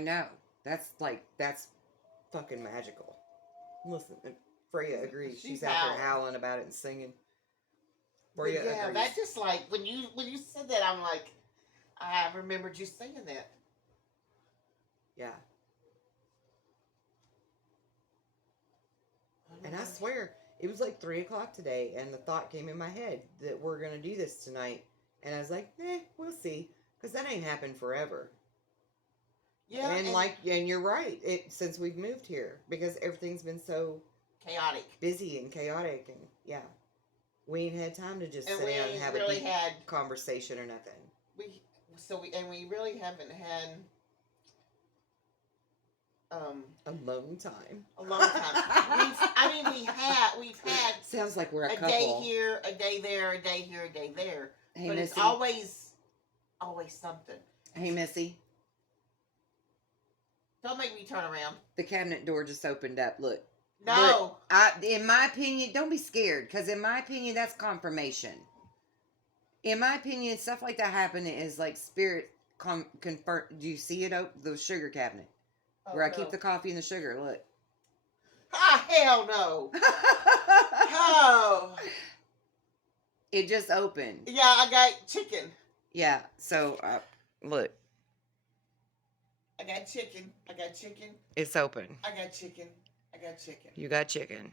I know. That's fucking magical. Listen, Freya agrees. She's out there howling about it and singing. Freya agrees. That's just like when you said that, I'm like, I remembered you saying that. Yeah. And I swear, it was like 3 o'clock today, and the thought came in my head that we're going to do this tonight. And I was like, we'll see. Because that ain't happened forever. Yeah. And you're right. Since we've moved here. Because everything's been so chaotic. Busy and chaotic. And yeah. We ain't had time to just sit down and have a deep conversation or nothing. We really haven't had alone time. Alone time. We've had. Sounds like we're a couple. Day here, a day there, a day here, a day there. Hey, but Missy. It's always something. Hey, Missy. Don't make me turn around. The cabinet door just opened up. Look. No. In my opinion, don't be scared, because in my opinion, that's confirmation. In my opinion, stuff like that happening is like spirit confirm. Do you see it? The sugar cabinet. Where I keep the coffee and the sugar. Look. Ah, hell no. Oh. It just opened. Yeah, I got chicken. Yeah, so, look. I got chicken. It's open. I got chicken. You got chicken.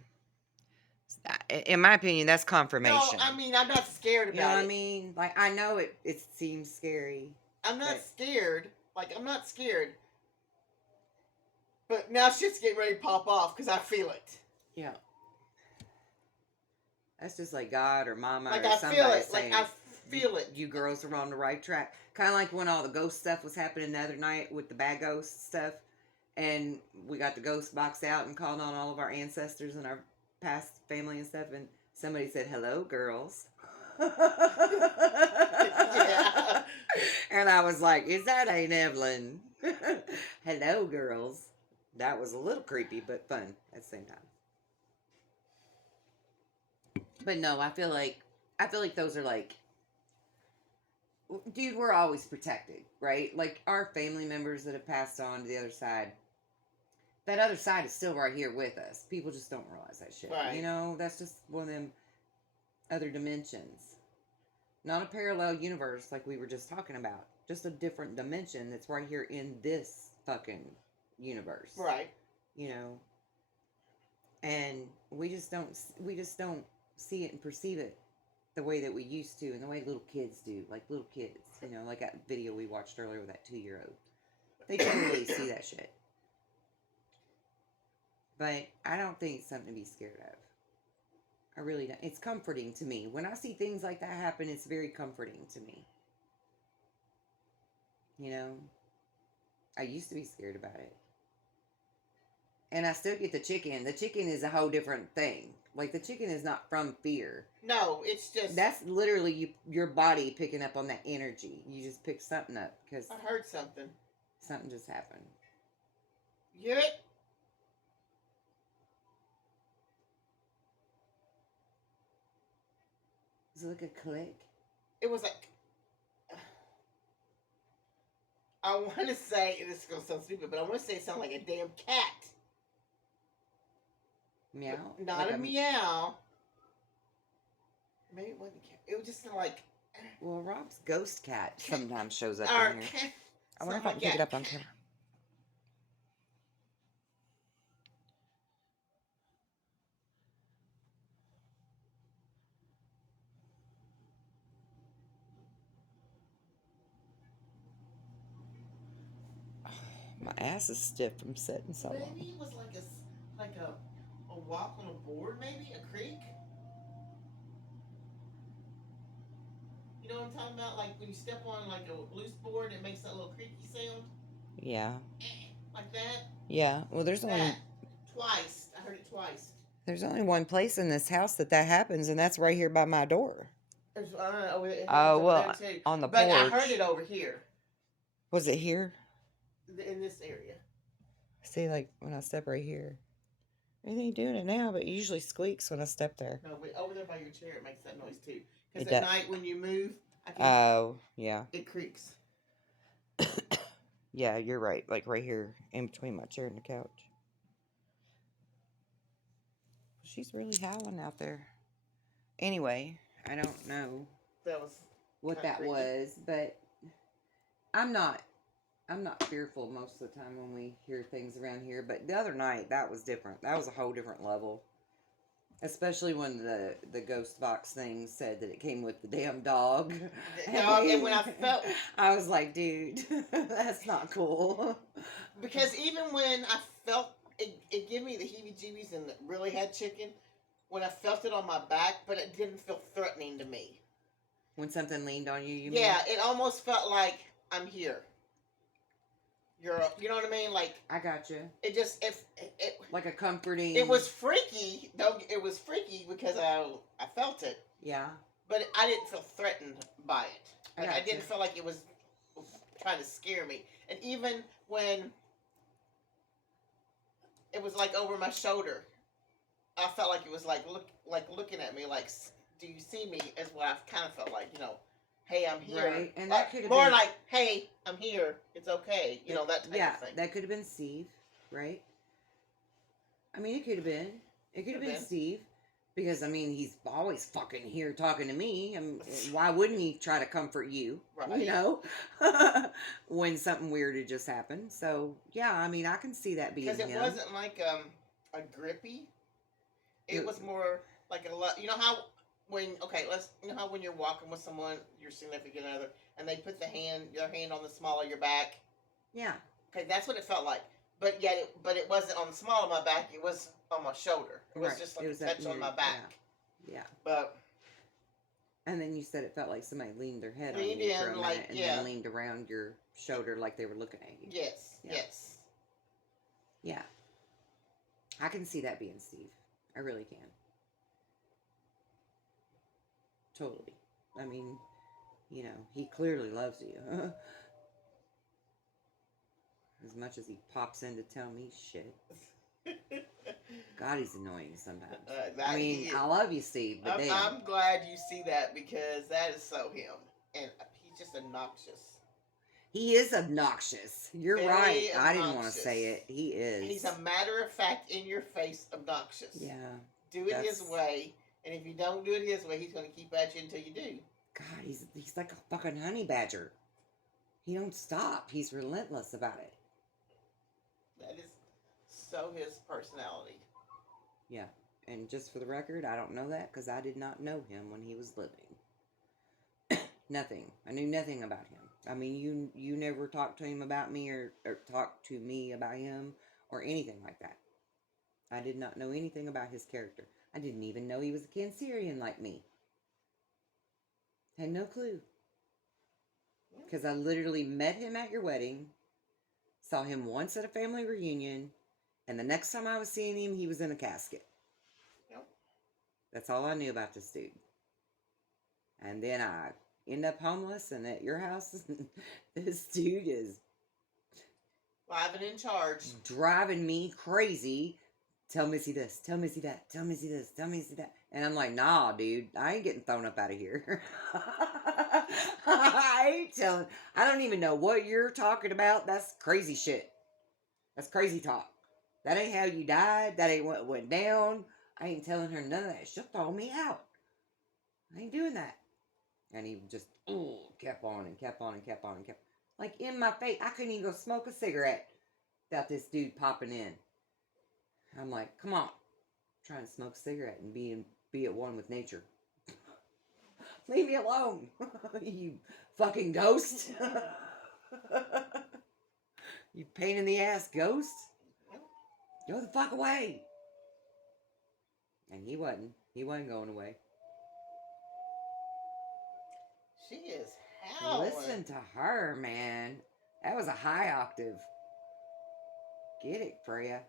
In my opinion, that's confirmation. No, I mean, I'm not scared about it. You know what I mean? Like, I know it seems scary. I'm not scared. I'm not scared. But now shit's getting ready to pop off because I feel it. Yeah. That's just like God or Mama or somebody saying. I feel it. You girls are on the right track. Kind of like when all the ghost stuff was happening the other night with the bad ghost stuff. And we got the ghost box out and called on all of our ancestors and our past family and stuff. And somebody said, "Hello, girls." Yeah. And I was like, "Is that Aunt Evelyn?" "Hello, girls." That was a little creepy, but fun at the same time. But no, I feel like those are like, dude, we're always protected, right? Like our family members that have passed on to the other side. That other side is still right here with us. People just don't realize that shit. Right. You know, that's just one of them other dimensions. Not a parallel universe like we were just talking about. Just a different dimension that's right here in this fucking universe. Right. You know. And we just don't see it and perceive it the way that we used to and the way little kids do. Like little kids. You know, like that video we watched earlier with that 2-year-old. They totally see that shit. But I don't think it's something to be scared of. I really don't. It's comforting to me. When I see things like that happen, it's very comforting to me. You know? I used to be scared about it. And I still get the chicken. The chicken is a whole different thing. Like, the chicken is not from fear. No, it's just... That's literally your body picking up on that energy. You just pick something up. Because I heard something. Something just happened. You hear it? Does it look a click? It was like... I want to say... This is going to sound stupid, but I want to say it sounded like a damn cat. Meow? Not like a meow. Maybe it wasn't a cat. It was just like... Well, Rob's ghost cat sometimes shows up in here. I wonder if I can pick it up on camera. My ass is stiff from sitting so long. Maybe it was like a walk on a board, maybe? A creek? You know what I'm talking about? Like when you step on like a loose board, it makes that little creaky sound? Yeah. Like that? Yeah. Well, there's only... Twice. I heard it twice. There's only one place in this house that happens, and that's right here by my door. There's, well, on the porch. But I heard it over here. Was it here? In this area. See, like, when I step right here. It ain't doing it now, but it usually squeaks when I step there. No, but over there by your chair, it makes that noise, too. Because at night, when you move, I think oh, yeah. It creaks. Yeah, you're right. Like right here in between my chair and the couch. She's really howling out there. Anyway, I don't know That was what that creepy. was, but I'm not fearful most of the time when we hear things around here. But the other night, that was different. That was a whole different level. Especially when the ghost box thing said that it came with the damn dog. And when I felt, I was like, dude, that's not cool. Because even when I felt it gave me the heebie-jeebies and it really had chicken when I felt it on my back, but it didn't feel threatening to me. When something leaned on you, you mean? Yeah, it almost felt like I'm here. You know what I mean? Like I got you. It just like a comforting. It was freaky. Though it was freaky because I felt it. Yeah. But I didn't feel threatened by it. Like I didn't feel like it was trying to scare me. And even when it was like over my shoulder, I felt like it was like looking at me like, do you see me? Is what I kind of felt like, hey, I'm here. Right, and that could have more been like, hey, I'm here. It's okay. That type of thing. Yeah, that could have been Steve, right? I mean, it could have been. It could have been Steve. Because, I mean, he's always fucking here talking to me. I mean, why wouldn't he try to comfort you? Right. When something weird had just happened. So, yeah, I mean, I can see that being him. Because it wasn't like a grippy. It was more like you know how when when you're walking with someone, your significant other, and they put their hand on the small of your back. Yeah. Okay, that's what it felt like. But it wasn't on the small of my back. It was on my shoulder. It was just like a touch on my back. Yeah. But. And then you said it felt like somebody leaned their head on you for a minute and then leaned around your shoulder like they were looking at you. Yes. Yeah. Yes. Yeah. I can see that being Steve. I really can. Totally. I mean, he clearly loves you. As much as he pops in to tell me shit. God, he's annoying sometimes. I mean, I love you, Steve, but I'm glad you see that because that is so him. And he's just obnoxious. He is obnoxious. You're very right. Obnoxious. I didn't want to say it. He is. He's a matter of fact, in your face, obnoxious. Yeah. Do it his way, and if you don't do it his way, he's going to keep at you until you do. God, he's like a fucking honey badger. He don't stop. He's relentless about it. That is so his personality. Yeah, and just for the record, I don't know that because I did not know him when he was living. Nothing. I knew nothing about him. I mean, you never talked to him about me or talked to me about him or anything like that. I did not know anything about his character. I didn't even know he was a Cancerian like me. Had no clue. Because I literally met him at your wedding, saw him once at a family reunion, and the next time I was seeing him, he was in a casket. Yep. That's all I knew about this dude. And then I end up homeless and at your house. This dude is live and in charge, driving me crazy. Tell Missy this, tell Missy that, tell Missy this, tell Missy that. And I'm like, nah, dude, I ain't getting thrown up out of here. I ain't telling. I don't even know what you're talking about. That's crazy shit. That's crazy talk. That ain't how you died. That ain't what went down. I ain't telling her none of that. She'll throw me out. I ain't doing that. And he just kept on and kept on and kept on and kept. Like in my face. I couldn't even go smoke a cigarette without this dude popping in. I'm like, come on. I'm trying to smoke a cigarette and be at one with nature. Leave me alone. You fucking ghost. You pain in the ass ghost. Go the fuck away. And he wasn't. He wasn't going away. She is howling. Listen to her, man. That was a high octave. Get it, Freya.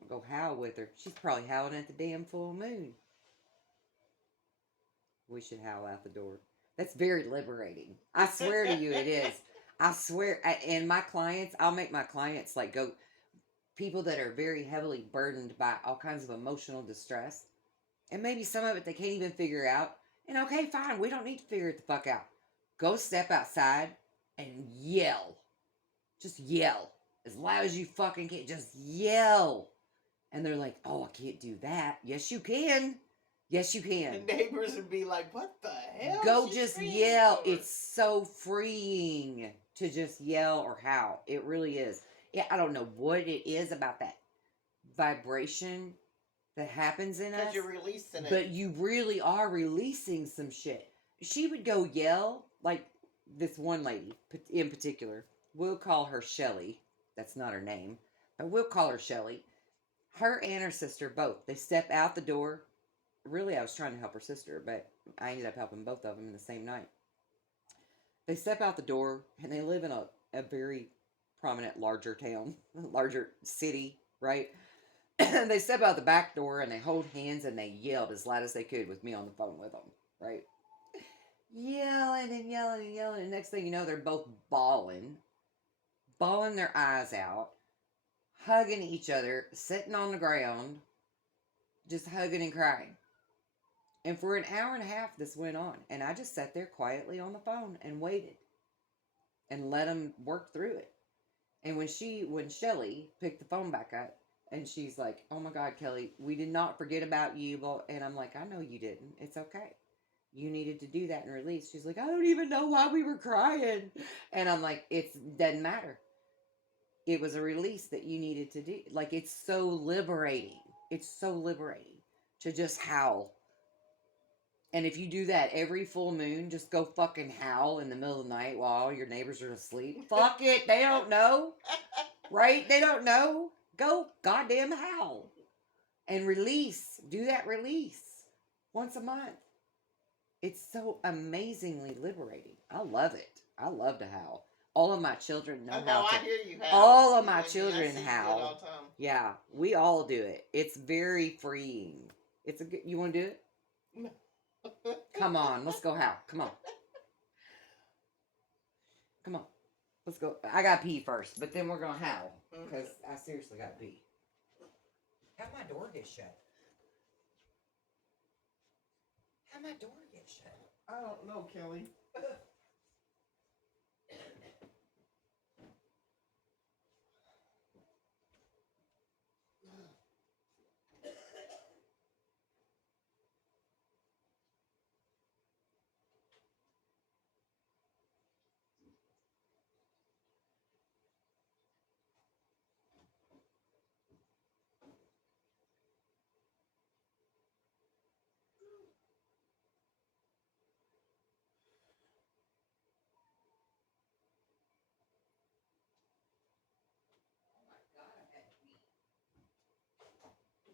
I'm gonna go howl with her. She's probably howling at the damn full moon. We should howl out the door. That's very liberating. I swear to you, it is. I swear. And my clients, I'll make my clients like go. People that are very heavily burdened by all kinds of emotional distress. And maybe some of it they can't even figure out. And okay, fine. We don't need to figure it the fuck out. Go step outside and yell. Just yell. As loud as you fucking can. Just yell. And they're like, oh, I can't do that. Yes, you can. Yes, you can. The neighbors would be like, what the hell? Go just yell. For? It's so freeing to just yell or howl. It really is. Yeah, I don't know what it is about that vibration that happens in us. Because you're releasing it. But you really are releasing some shit. She would go yell, like this one lady in particular. We'll call her Shelly. That's not her name. But we'll call her Shelly. Her and her sister both. They step out the door. Really, I was trying to help her sister, but I ended up helping both of them in the same night. They step out the door, and they live in a very prominent, larger town, larger city, right? And they step out the back door, and they hold hands, and they yelled as loud as they could with me on the phone with them, right? Yelling and yelling and yelling, and next thing you know, they're both bawling their eyes out, hugging each other, sitting on the ground, just hugging and crying. And for an hour and a half, this went on. And I just sat there quietly on the phone and waited and let them work through it. And when Shelly picked the phone back up and she's like, oh my God, Kelly, we did not forget about you. And I'm like, I know you didn't. It's okay. You needed to do that and release. She's like, I don't even know why we were crying. And I'm like, it doesn't matter. It was a release that you needed to do. Like, it's so liberating. It's so liberating to just howl. And if you do that every full moon, just go fucking howl in the middle of the night while all your neighbors are asleep. Fuck it. They don't know. Right? They don't know. Go goddamn howl. And release. Do that release. Once a month. It's so amazingly liberating. I love it. I love to howl. All of my children know how to. I hear you howl. All of my children howl. All the time. Yeah, we all do it. It's very freeing. It's a good. You want to do it? No. Come on, let's go howl. Come on. Come on. Let's go. I got to pee first, but then we're going to howl. Because I seriously got to pee. How'd my door get shut? How'd my door get shut? I don't know, Kelly.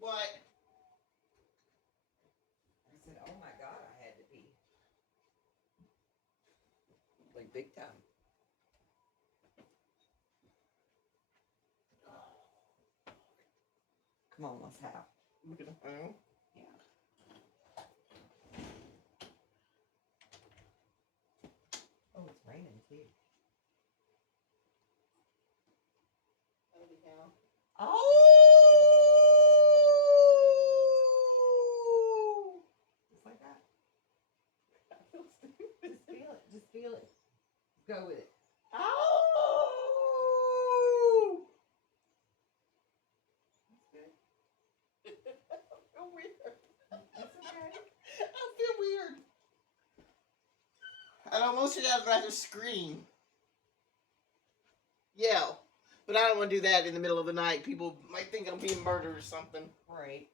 What? I said, oh my God, I had to pee. Like big time. Come on, let's howl. Look at the phone. Yeah. Oh, it's raining too. Oh! Just like that. Just feel it. Just feel it. Go with it. Oh! That's good. I feel weird. That's okay. I feel weird. I'd almost rather scream. Yell. But I don't want to do that in the middle of the night. People might think I'm being murdered or something. Right.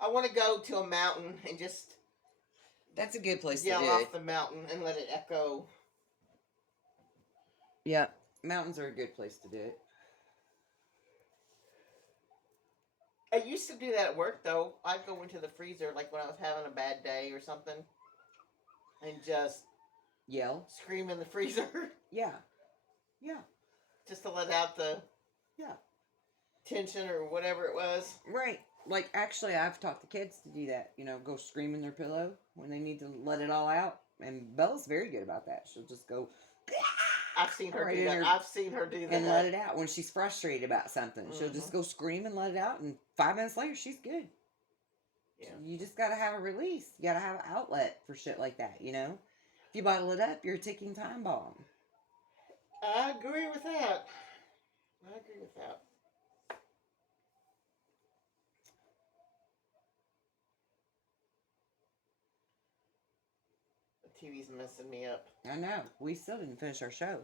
I want to go to a mountain and just That's a good place to yell do off it. the mountain and let it echo. Yeah, mountains are a good place to do it. I used to do that at work, though. I'd go into the freezer, like when I was having a bad day or something, and just Yell. scream in the freezer. Yeah. Yeah. Just to let out the tension or whatever it was. Right. Like, actually, I've taught the kids to do that. You know, go scream in their pillow when they need to let it all out. And Bella's very good about that. She'll just go... I've seen her Right do in that. her- I've seen her do that. and let it out when she's frustrated about something. She'll Mhm. just go scream and let it out, and 5 minutes later, she's good. You just gotta have a release. You gotta have an outlet for shit like that, you know? If you bottle it up, you're a ticking time bomb. I agree with that. The TV's messing me up. I know. We still didn't finish our show.